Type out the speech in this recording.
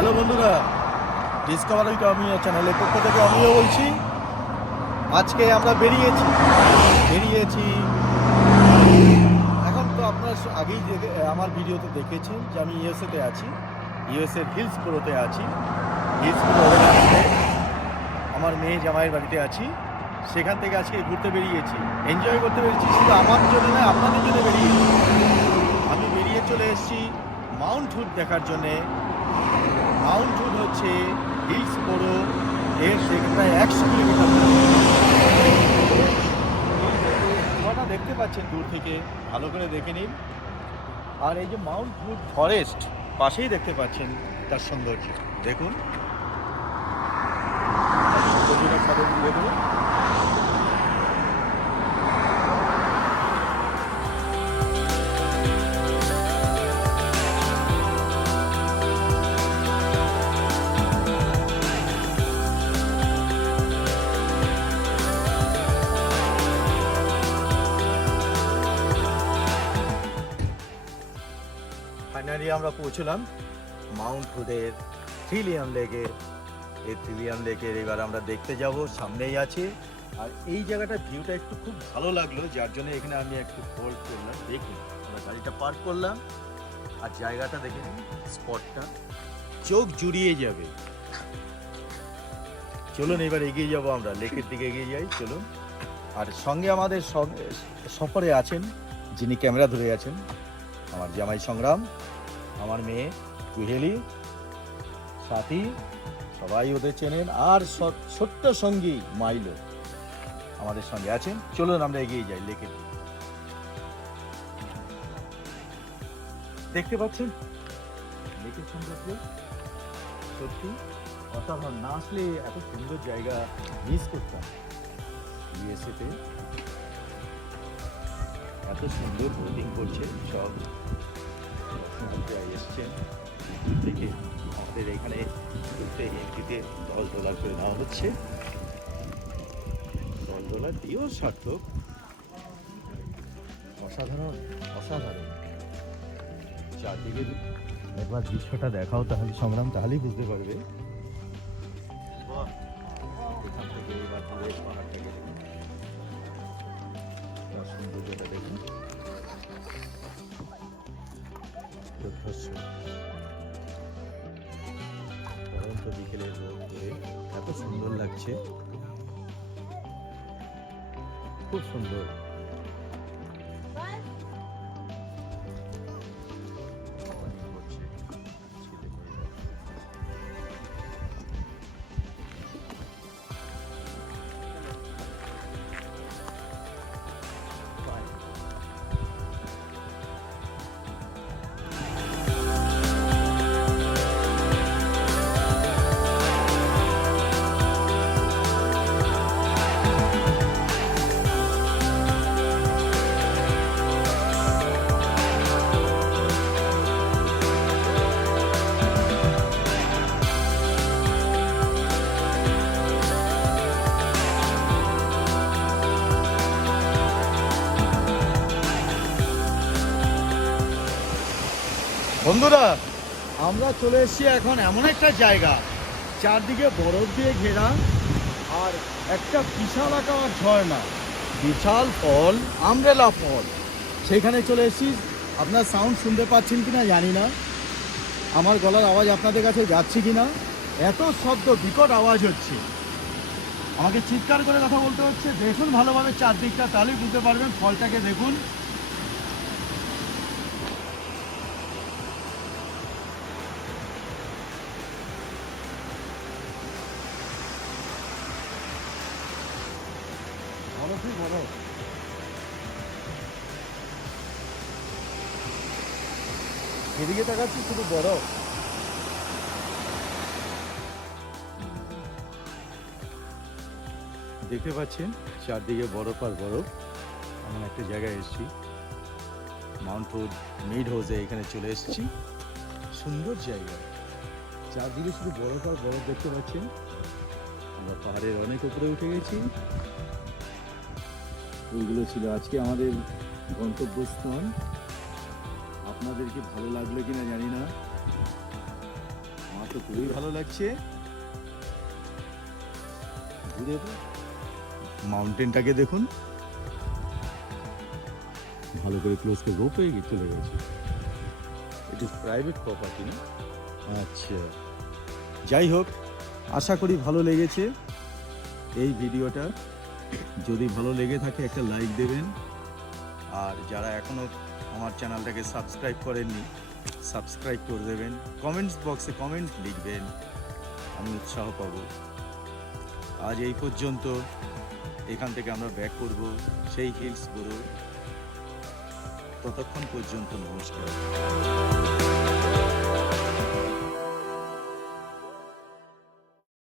Hello বন্ধুরা discover with আমিও চ্যানেলের পক্ষ থেকে আমিও বলছি, আজকে আমরা বেরিয়েছি বেরিয়েছি। এখন তো আপনারা আগেই আমার ভিডিওতে দেখেছেন যে আমি ইউএসএতে আছি ইউএসএ হিলস পুরোতে আছি হিলস আমার মেয়ে জামাইয়ের বাড়িতে আছি। সেখান থেকে আজকে ঘুরতে বেরিয়েছি। এনজয় করতে বেরিয়েছি, শুধু আমার জন্য নয়, আপনাদের জন্য বেরিয়েছি। আমি বেরিয়ে চলে এসেছি মাউন্ট হুড দেখার জন্যে। মাউন্ট হুড হচ্ছে হিলস বড়ো, এর থেকে প্রায় একশো কিলোমিটার কটা দেখতে পাচ্ছেন দূর থেকে, ভালো করে দেখে নিন। আর এই যে মাউন্ট হুড ফরেস্ট, পাশেই দেখতে পাচ্ছেন তার সৌন্দর্য। দেখুন। সবুজের ফাইনালি আমরা পৌঁছলাম মাউন্ট হুডের থ্রিলিয়ান লেকে এই থ্রিলিয়ান লেকের এবার আমরা দেখতে যাব, সামনেই আছে। আর এই জায়গাটার ভিউটা একটু খুব ভালো লাগল, যার জন্য এখানে আমি একটু হোল্ড করলাম। দেখি আমরা গাড়িটা পার্ক করলাম। আর জায়গাটা দেখে নিন স্পটটা চোখ জুড়িয়ে যাবে। চলুন, এবার এগিয়ে যাব আমরা। লেকের দিকে এগিয়ে যাই, চলুন। আর সঙ্গে আমাদের সফরে আছেন, যিনি ক্যামেরা ধরে আছেন আমার জামাই সংগ্রাম, আমার মেয়ে কুহেলি, সাথী, সবাই ওদের চেনেন, আর ছোট্ট সঙ্গী মাইলো আমাদের সঙ্গে আছেন। চলুন আমরা এগিয়ে যাই লেকের দেখতে পাচ্ছেন? লেকের সৌন্দর্য সত্যি অসাধারণ। না আসলে এত সুন্দর জায়গা মিস করতাম। ইউএসএতে এত সুন্দর বোটিং করছে সব দর্শনার্থীরা এসছেন। থেকে আমাদের এখানে এন্ট্রিতে দশ ডলার করে নেওয়া হচ্ছে। দশ ডলার দিয়েও সার্থক। অসাধারণ অসাধারণ। চারদিকে একবার দৃশ্যটা দেখাও তাহলে সংগ্রাম তাহলেই বুঝতে পারবে! এখান থেকে এবার দূরে পাহাড়টাকে তার সৌন্দর্যটা দেখুন। পরন্ত বিকেলের রোদ এত সুন্দর লাগছে। খুব সুন্দর। বন্ধুরা, আমরা চলে এসেছি এখন এমন একটা জায়গা, চারদিকে বরফ দিয়ে ঘেরা, আর একটা বিশাল আকার ঝর্ণা, বিশাল ফল, আমরেলা ফল। সেখানে চলে এসেছি। আপনার সাউন্ড শুনতে পাচ্ছেন কিনা জানি না। আমার গলার আওয়াজ আপনাদের কাছে যাচ্ছে কিনা? এত শব্দ, বিকট আওয়াজ হচ্ছে। আমাকে চিৎকার করে কথা বলতে হচ্ছে। দেখুন ভালোভাবে চারদিকটা, তাহলেই বুঝতে পারবেন ফলটাকে। দেখুন বরফই বরফ এদিকে তাকাচ্ছি শুধু বরফ দেখতে পাচ্ছেন, চারদিকে বরফ আর বরফ। এমন একটা জায়গায় এসেছি। মাউন্ট রোড মিড হোজে এখানে চলে এসেছি। সুন্দর জায়গা। চারদিকে শুধু বরফ আর বরফ দেখতে পাচ্ছেন। আমরা পাহাড়ের অনেক উপরে উঠে গেছি। ওইগুলো ছিল। আজকে আমাদের গন্তব্যস্থান আপনাদের কি ভালো লাগল কিনা জানি না। আমার তো খুবই ভালো লাগছে। ঘুরে মাউন্টেনটাকে দেখুন। ভালো করে ক্লোজ করে রোপ হয়ে চলে গেছে। ইজ প্রাইভেট প্রপার্টি না? আচ্ছা। যাই হোক আশা করি ভালো লেগেছে এই ভিডিওটা। যদি ভালো লেগে থাকে একটা লাইক দেবেন। আর যারা এখনও আমার চ্যানেলটাকে সাবস্ক্রাইব করেননি সাবস্ক্রাইব করে দেবেন। কমেন্টস বক্সে কমেন্ট লিখবেন। আমি উৎসাহ পাব। আজ এই পর্যন্ত। এখান থেকে আমরা ব্যাক করব। সেই হিলস ততক্ষণ পর্যন্ত নমস্কার।